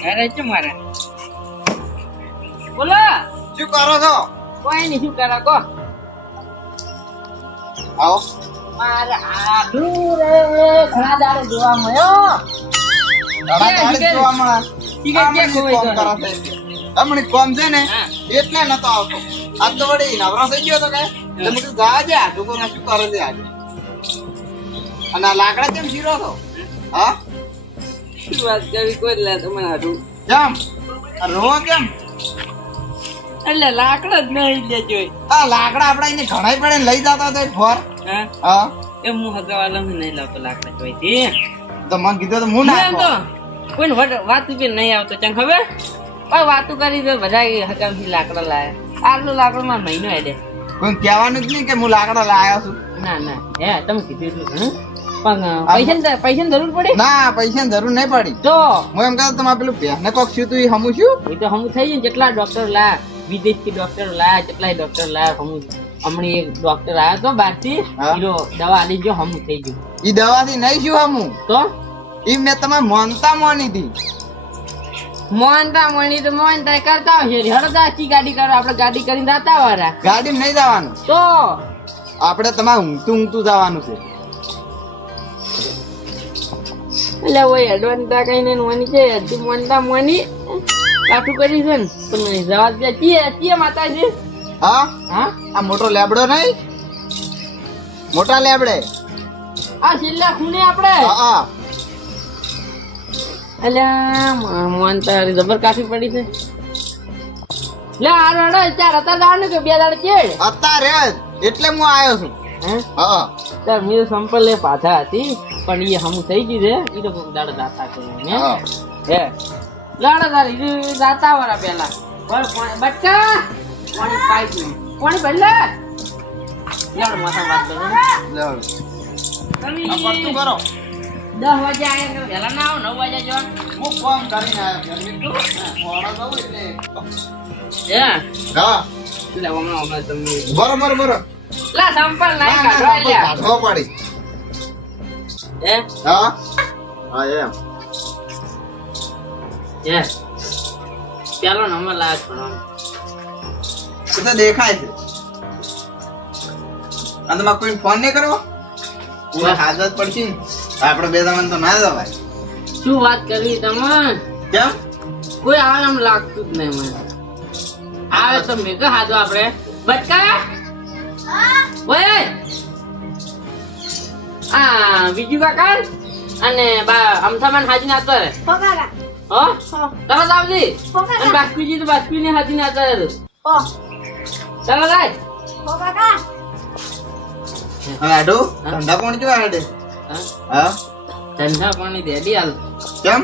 ઘરે છે મારે. બોલો. શું કરો છો? કોઈ નહીં શું કરો કો આવો. મારે આડું રે ઘણા દાડે જોવા મળ્યો. ઘણા દાડે જોવા મળે. કોમ છે. ને એટલે નતો આવતો. આજ તો વળી નવરો થઈ ગયો તો કે એટલે મેં કીધું જા છોકરો શું કરે છે આજે? અને આ લાકડા કેમ શીરો છો? હા? શું વાત કરવી કોઈ લે તમે આડું કેમ? રોવો કેમ? એટલે લાકડા જ નહીં લેજો આ લાકડા આપડા એને ઘણાય પડે લઈ જતા હતા ફોર. હા? એ હું હગાવાલા હું નહીં લાવતો લાકડા જોઈતી તો મને કીધું તો હું ના તો કોઈ વાત ઉપર નહીં આવતો ચંગ ખબર? પણ વાતું કરી તો બધા હકામથી લાકડા લાયા. આટલું લાકડો માં મહિનો હેડે કોઈ કહેવાનું જ નહીં કે હું લાકડા લાવ્યો છું. ના ના. હે તમે કીધું હતું પણ પૈસા પૈસાની જરૂર પડી? ના પૈસાની જરૂર નહીં પડી. તો હું એમ કહેતો તમારે પેલું ભેંસને કોક શું તું હમું છું? એ તો હમું થઈ જાય જેટલા ડોક્ટર લા વિદેશથી ડોક્ટર લા કેટલાય ડોક્ટર લા હમું હમણાં એક ડોક્ટર આવ્યો તો બહારથી હા. ઈરો દવા આલી જો હમું થઈ ગયું. ઈ દવાથી નહીં શું હમું? તો? ઈ મેં તમે મોનતા મોની હતી મોનતા મોની તો મોનતા કરતા હોય છે. હળદા ગાડી કરો આપણે ગાડી કરીને જતા વાળા ગાડી નહીં જવાનું. તો? આપણે તમારે ઊંઘતું ઊંઘતું જવાનું છે. એટલે અડવાનતા કઈ નહીં મોની છે હજી મોનતા મોની. કાઠું કરી છે ને પણ જવાબ દે. ચીએ ચીએ માતાજી. હા? હા? આ મોટો લેબડો નહીં? મોટા લેબડે. આ છેલ્લા ખૂણે આપણે. હા અલ્યા મોનતા જબર કાઠી પડી છે. લે આ રડો ચાર હતા દાડ કે બે દાડ ચેડ? અત્યારે જ. એટલે હું આવ્યો છું. હે? હા. તાર મીર સંપલ લે પાછા હતી. પણ એ હમ થઈ ગઈ છે. એ તો કોક દાતા કરે હે. લાડા તારી એ દાતા વાળા પેલા. બોલ કોણ બટકા કોણ પાઈ ને કોણ બલ્લે લાડ માથા વાત કરો. જાઓ. તમે આ પડતું કરો. દસ વાગે આયા વહેલા ના આવો નવ વાગે જો. હું ફોન કરીને આવ્યો ઘર મિત્રો મોડા જવું એટલે. હે? હા. એટલે હમણાં હમણાં તમને બરોબર બરોબર લા સંપલ નાય કાઢવા લ્યા. કાઢવો પડી. હે હા હા એમ હે પેલો નંબર લાગ એ તો દેખાય છે. અને તમારે કોઈ ફોન નહીં કરવો? કોઈ હાજર પડશે ને. આપણે બે જણા તો ના જવાય. શું વાત કરી તમે કેમ? કોઈ આવે એમ લાગતું જ નહીં મને. આવે તો મેં હાજો આપણે. બચકા ઓય. આ બીજું કાકા અને બા અમથામાન હાજી ના કરે હો? તરત આવજી. અને બાસ્કુજી તો બાસ્કુજી ને હાજી ના કરે ચાલો રાય હવે આડો ઠંડા પાણી કેવા હાડે? હા. ઠંડા પાણી રેડી હાલ. કેમ?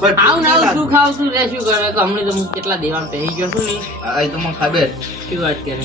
પણ આવું ને આવું તું ખાવ તું રે શું કરે? હમણાં તો હું કેટલા દેવાનું પહેરી ગયો છું ને. તો મને ખબર. શું વાત કરે?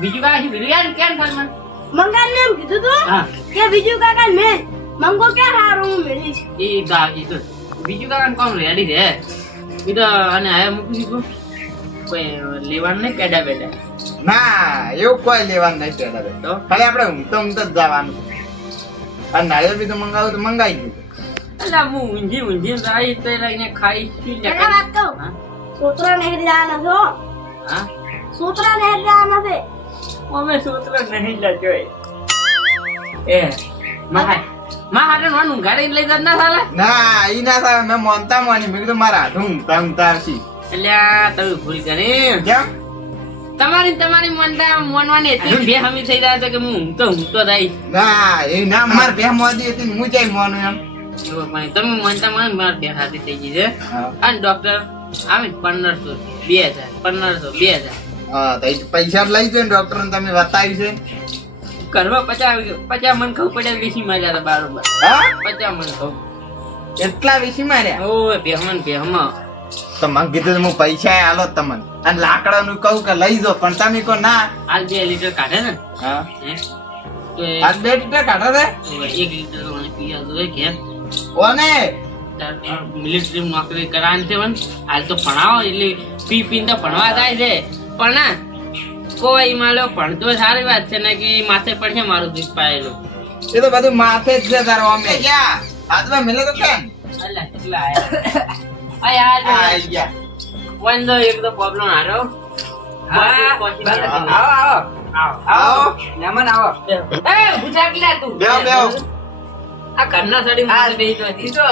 બીજું શું બિરયાની કેમ થાય મને? ને એમ કીધું તું કે બીજું કાકા મેં મંગો ક્યાં હારું હું મેળીશ ઈ તો ઈ તો બીજું કાંઈ કોમ રેડી છે? ઈ તો અને હવે મૂકી દીધું. કોઈ લેવાનું નહીં પેડા પેડા. ના એવું કોઈ લેવાનું નહીં પેલા બે. તો? ખાલી આપણે ઊંઘતો ઊંઘતો જ જવાનું. અને નાળિયેર બી તો મંગાવું તો મંગાવી ગયું એટલે હું ઊંઘી ઊંઘી રાઈ તે લઈને ખાઈ શું લે. વાત કહું? હા? સોતરા ને હેરી જવાના છો હા? સોતરા ને હેરી જવાના છે અમે સૂત્ર નહીં જતો એ મહા મા વાનું ગાડી લઈ જ ના સાલે ના ઈ ના સાલે મેં મોનતા મોની. મેં કીધું મારા હાથું ઊંઘતા ઊંઘતા આવશે એટલે તમે ભૂલ કરી. કેમ? તમારી તમારી મનતા મોનવાની હતી બે હમી થઈ જાય તો કે હું ઊંઘતો ઊંઘતો રહી ના એ ના માર બે મોદી હતી હું જાય મોનું એમ. તમે મનતા મને માર બે હાથી થઈ ગઈ છે. અને ડોક્ટર આમ પંદરસો બે હજાર પંદરસો બે હજાર. હા તો પૈસા લઈ જાય ડોક્ટર ને તમે બતાવી છે ઘરમાં પચાસ પચાસ મન ખબર પડ્યા વીસી માર્યા હતા બારોબર. હા? પચાસ મણ ખબર એટલા વીસી માર્યા? ઓય બેહમન બેહમા. તો મને કીધું હું પૈસા આલો તમને. અને લાકડાનું કહું કે લઈ જો પણ તમે કહો ના. આ બે લીટર કાઢે ને. હા. આજ બે લીટર કાઢો રે. એક લીટર મને પીયા દો કે ઓને મિલિટરી નોકરી કરાન છે પણ. હાલ તો ભણાવો એટલે પી પીને તો ભણવા જાય છે. પણ કોઈ માલો પણ તો સારી વાત છે ને કે માથે પડશે મારું દુઃખ પાયેલું. એ તો બધું માથે જ છે તારો અમે. ગયા. હાથમાં મિલે તો કેમ અલ્યા કેટલા આયા? આ યાર વન તો એક તો પ્રોબ્લેમ હારો હા, પહોંચી બરાબર. ગયો. આવો આવો. આવો. આવો. આવો. એ ગુજરાત લે તું? બેહો બેહો. આ ઘરના સાડી હા, માથે તો હતી. તો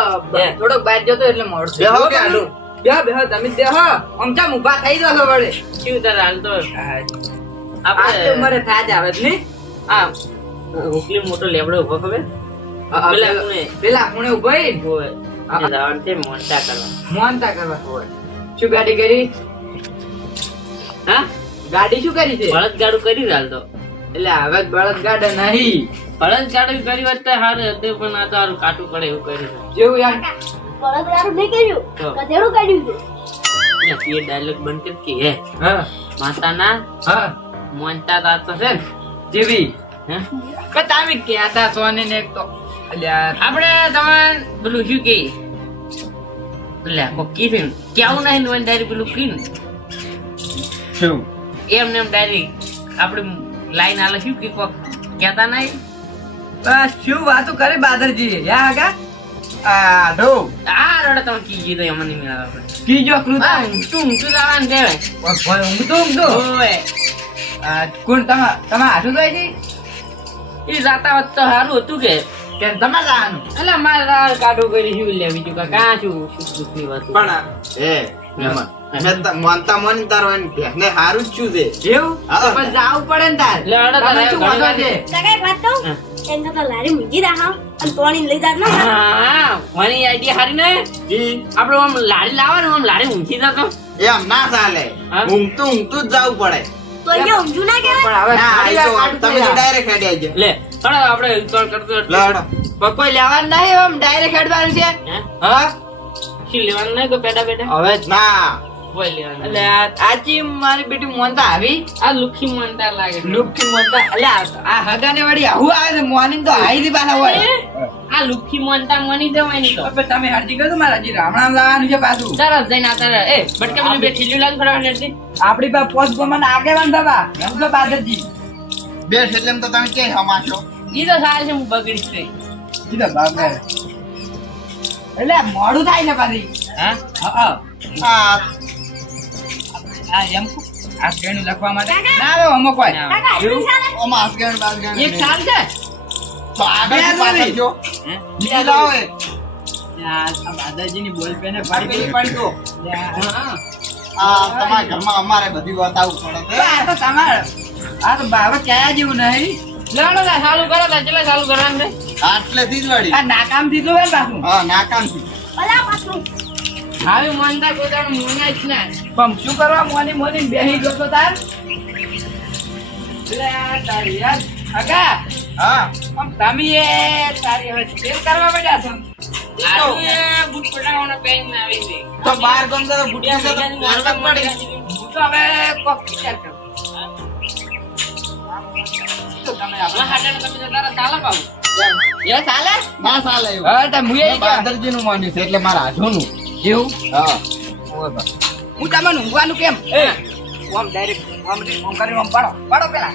થોડોક બહાર જતો એટલે મળશે થયું. બેહો કે હાલું? તમે થઈ છો શું તારે હાલ તો? આપણે ઉંમરે થાજ આવે જ નહીં. આ હુકલી મોટો લેબડો ઊભો ખબર? આ- આ પેલા પેલા- ખૂણે. પેલા ખૂણે ઊભો હોય જવાનું છે મોનતા કરવા. મોહનતા કરવા હોય. શું ગાડી કરી? હા? ગાડી શું કરી છે? બળદ ગાડું કરી હાલ તો. એટલે હવે બળદ ગાડે નહીં. બળદ ગાડું કરી હોત તો સારું હતું પણ આ તો હારું કાટું પડે એવું કર્યું. જેવું યાર બળદગાડું નહીં કર્યું. ગધેડું કાઢ્યું છે. એટલે એ ડાયલોગ બંધ કર કે હે. માતાના હા. મોનતા તા તો છે ને? જેવી. હે? કે તમે કહેતા સોને ને તો. આપણે તમારે પેલું શું કે? એટલે કોક કીધું કેવું નહીં ને ડાયરી પેલું કીધું શું? એમ ને એમ ડાયરી આપણે લાઈન આલે શું કે કોક કહેતા નહીં? બસ શું વાતો કરે બાદરજી? યા આગા? આ ડો આ રડે તમે કીજી તો એમાં નહીં મેળવે આપણે. કીજો કૃત. ઊંઘતું જ આવવાનું કહેવાય. ઊંઘતો ઊંઘતો ઓય. આ કોણ તમા તમા હાથું જાય છે એ જાતા વાત તો સારું હતું કે. કે તમારે જવાનું એટલે મારે કાઢું કરી શું લે બીજું કાંઈ કાં શું સુખ દુઃખની વાત પણ એ મહેમાન. માનતા માની તારો એને હારું જ શું છે. એવું? હા. જાવું પડે ને તાર. તમે શું વાંધો છે? કાકા વાત કહું? એમ કરતા લારી મૂકી રાહા અને પાણી લઈ જાત ના હા મારી આઈડિયા હારી ને? જી. આપણે આમ લારી લાવે ને આમ લાડી ઊંઘી જતો એમ ના ચાલે. ઊંઘતું ઊંઘતું જ જવું પડે. તો ના કહેવાય? પણ તમે ડાયરેક્ટ હેડ્યા જ લે હળો આપણે ઇન્સ્ટોલ કરતો એટલે. કોઈ લેવાનું નહીં આમ ડાયરેક્ટ હેડવાનું છે? હા? શું લેવાનું નહીં કોઈ હવે ના. એટલે આજી મારી બેટી મોનતા આવી. આ લુખી મોનતા લાગે. લુખી મોનતા એટલે આ- આ હગાને વળી આવું આવે છે મોની તો હાઈ દી પાછા હોય આ લુખી મનતા મની તો તમે હરજી કહો મારા હજી રામણામ લાવવાનું છે પાછું. તરત જઈને આ તરત એ બટકા પેલી બે ઠીલ્યું લાગ ફટાફટ હેડતી. આપડી પાસે પોસ્ટ આગેવાન એમ તો બાદરજી બે એટલે તો તમે કે હમાશો ઈ તો સારું છે હું બાપરે એટલે મોડું થાય ને પાછી. હા. હા. એમ લખવા માટે? ના આવે અમુક હોય. ના. કાકા એટલું ચાલે? ઓમાં હાસગાણ બાસગાણ એક સાલ છે. તો આગળ પાછળ જો હે? લાવો એ. આ આ બોલ પેને આ પેલી પડી દો. હા. આ તમારા ઘરમાં અમારે બધી બતાવવું પડે આ તો તમારે આ તો બાબા કયા જેવું નહીં. લેવાનો ના ચાલુ કરો તા, કેટલા ચાલુ કરવાનું આટલે આટલેથી જ વળી. આ નાકામથી હા નાકામથી. ભલા પાછું. આવી મનતા કોતા દાડો જ ના. પણ શું કરવા મોની મોની બેહી ગયો તો તાર? એટલે આ તારી યાર અગા હા. પણ તમે એ તારી હવે તેલ કરવા બેઠા છો. તો બાર ગમ તો બુટિયા તો બીજાની પહેરવા જ મોનતા પડે. તો હવે કોક વિચાર કરું. તો તમે હવે હાટાને તમે જતા રહો, ચાલો એ ચાલે ના ચાલે તો મુએ માન્યું છે એટલે મારા હાજોનું. એવું હા. હું તમને ઊંઘવાનું કેમ? એ. આમ ડાયરેક્ટ આમ રી- આમ કરી ઓમ પાડો. પાડો પેલા.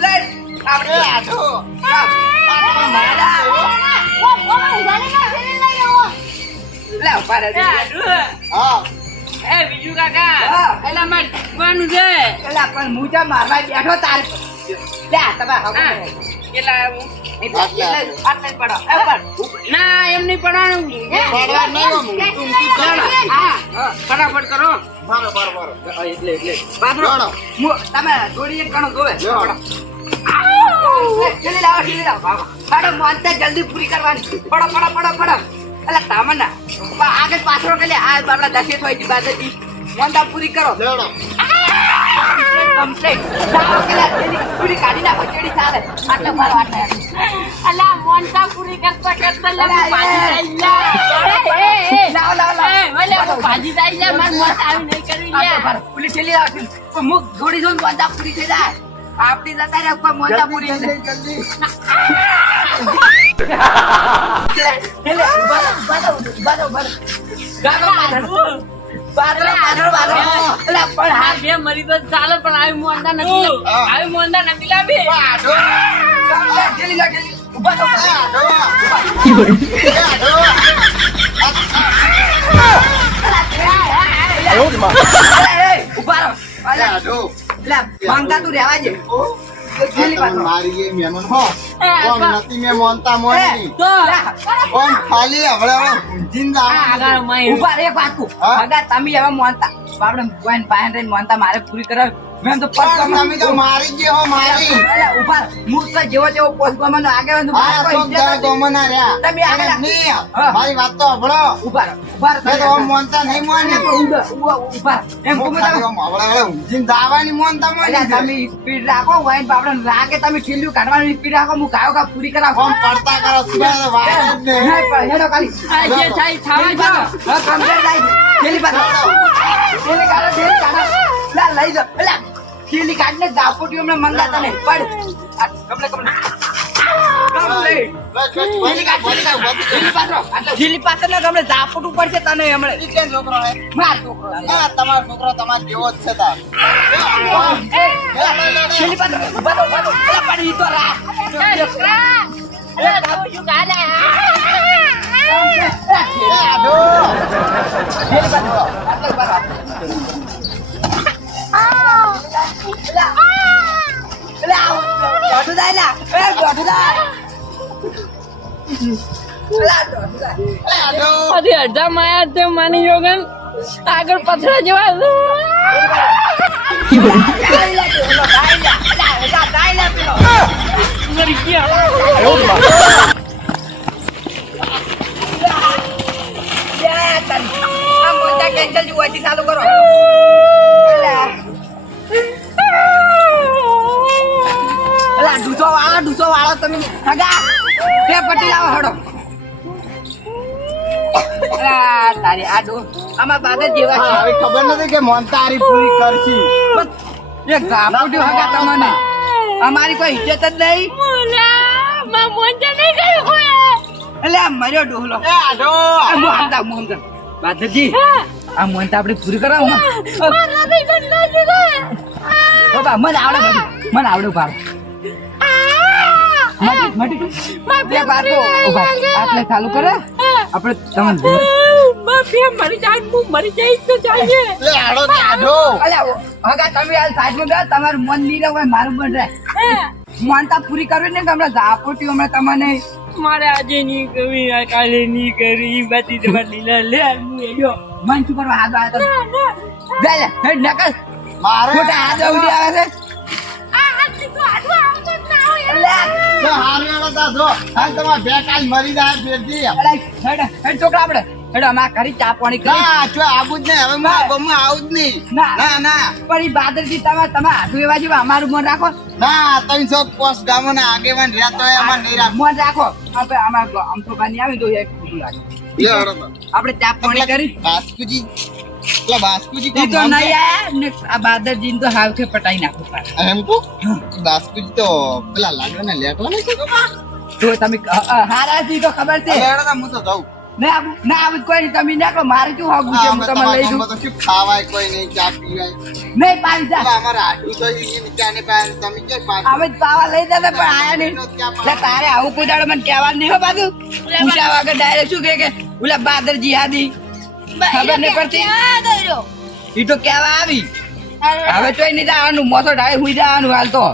લે. આપણે આજો. ઓ ઓ ઉગાને ના ફેરી લઈ આવો. લે ઊભા એ રહેજો. હાડું. હા. એ બીજું કાકા. હા. એટલે મારે છે. પેલા પણ હું જા મારવા બેઠો તારે. લે તમે હવે કેટલા આવું? આટલે પડો. ના એમ નહીં પડવાનું. ફટાફટ કરો. એટલે એટલે. તમે એક જોવે. જલ્દી લાવો જલ્દી લાવો. બાબા પાડો જલ્દી પૂરી કરવાની. પડો પડો પડો પડો. એટલે તામના આગળ પાછળ કે આ બાબડા દસે થોઈ દી મોનતા પૂરી કરો. કમ્પ્લીટ પૂરી કાઢી નાખો ચેડી ચાલે આટલે મારો આટલે અલા મોનતા પૂરી કરતા કરતા ભાજી જાય લાવો હું ભાજી જાય લે માર મોત આવી નહીં કરવી મુખ જોડી જોઈને મોંધા પૂરી થઈ જાય આપણી જતા પૂરી. જલ્દી જલ્દી મરી ઊભા રહો, તું રહેવા દે. મારી એ મહેમાન હો. બા- નથી મેં મોનતા મોની. તો અલા, કોમ ખાલી હવે હવે ઊંઘીને આ આગળ જવાનું. ઊભા રે પાકું. હા? તમે હવે મોનતા આપણે કોઈ પાસે રહીને મોનતા મારે પૂરી કરાવ. મેં તો તમે તો મારી ગયો હો મારી ઊભા હું તો જેવો તેવો પોસ્ટમાં આગળ વધુ મારે નથી. ગોમના રહ્યા. તમે અને નહીં. મારી વાત તો સાંભળો. ઊભા રહો, ઊભા તો મોનતા નહીં મોની. એમ મોનતા મોની. તમે સ્પીડ રાખો વાઈન બાપડે રાગે તમે ઠેલ્યું કાઢવાની સ્પીડ રાખો હું ગાયો કા પૂરી કરાવો આમ પડતા કરો તો વાત નહીં. પણ હેડો ખાલી. આ જે થાય થાવા કાઢો, કાઢો. લા, લઈ જાઓ. અલા, ઠેલી કાઢીને દાપોટીઓ હમણાં મંગાતા નહીં. પડ. આ, complete, complete. Complete. બસ, બસ, ઠેલી કાઢ, અરે અડધા માયા તે માની યોગન આગળ પથરા જેવા કેન્સલ જોવાથી ચાલુ ડાઈ વાળો, તમે. હગા. બે પટી લાવો, હડો. તારી આ ડો આમાં બાદ જેવા છે. હવે ખબર નથી કે મોનતા હારી પૂરી કરશી. એ એક ગાપુટ્યું હગા તમને. અમારી કોઈ ઇજ્જત જ નહીં. એટલે આ મર્યો ડોહલો. હાલતા હું બાદરજી આ મોન તો આપણે પૂરી કરાવો મને આવડે મને આવડે મટી બે બાતો ઊભા. ચાલુ કરે. આપણે તમને જોર- મરી જાય હું મરી જઈશ તો લે. અલ્યા હગા તમે હાલ સાઈડમાં ગયા તમારું મન નહીં રહે મારું મન રહે. માનતા પૂરી કરવી ને હમણાં ઝાપોટી હમણાં તમને મારે આજે નહીં કરવી કાલે નહીં કરી બધી તમારે લીલા. લે હું એયો મન શું કરવા હાથ આવે લે હેડ નકલ. મારે ખોટા હાથ ઉડી આવે છે. એનો તા જો. હાલ તમારે બે કાલ મરી જાય ફેરથી. અલા, હેડ હેડ છોકરા આપણે હેડ અમાર ઘરે ચા પાણી કરી ના, જો આવું જ નહીં. હવે હું આ આવું જ નહીં. ના. ના, ના. પણ ઈ બાદરજી તમે તમે હાથું એવા જેવા અમારું મન રાખો ના, ત્રણસો કોસ ગામોના આગેવાન રહ્યા તોય અમારે નહીં. મન રાખો આપણે આમાં આમ તો બાની આવી તો એક ખોટું લાગે. આપણે ચા પાણી કરી બાસ્કુજી પેલા બાસ્કુજી ઈ તો નહીં? આયા ને આ બાદરજી તો હાવખે પટાઈ નાખો. એમ કહું? બાસ્કુજી તો પેલા લાડવાના લેટવા નથી તો તમે અ, અ, હારા છી તો ખબર છે હવે તો હું તો જાઉં. ના ના આવું કોઈ નહીં તમે નાખો મારે શું હાગું છે હું તમને લઈ ગામમાં તો શું ખાવાય કોઈ નહીં ચા પીવાય નહીં પાડી જા હવે અમારે આટલું તો ઈ ચા ને પાય તમે ક્યાંય પાછું? અમે પાવા લઈ જતા પણ આયા નહીં એટલે તારે આવું કોઈ દાડો મને કહેવાનું નહીં હો પાછું પૂછ્યા વગર ડાયરેક્ટ શું કહે કે ઓલા બાદરજી યાદી ખબર નહીં પડતી? ઈ તો કેવા આવી? હવે તો નહીં જવાનું મોસો ડાય હુઈ જવાનું હાલ તો.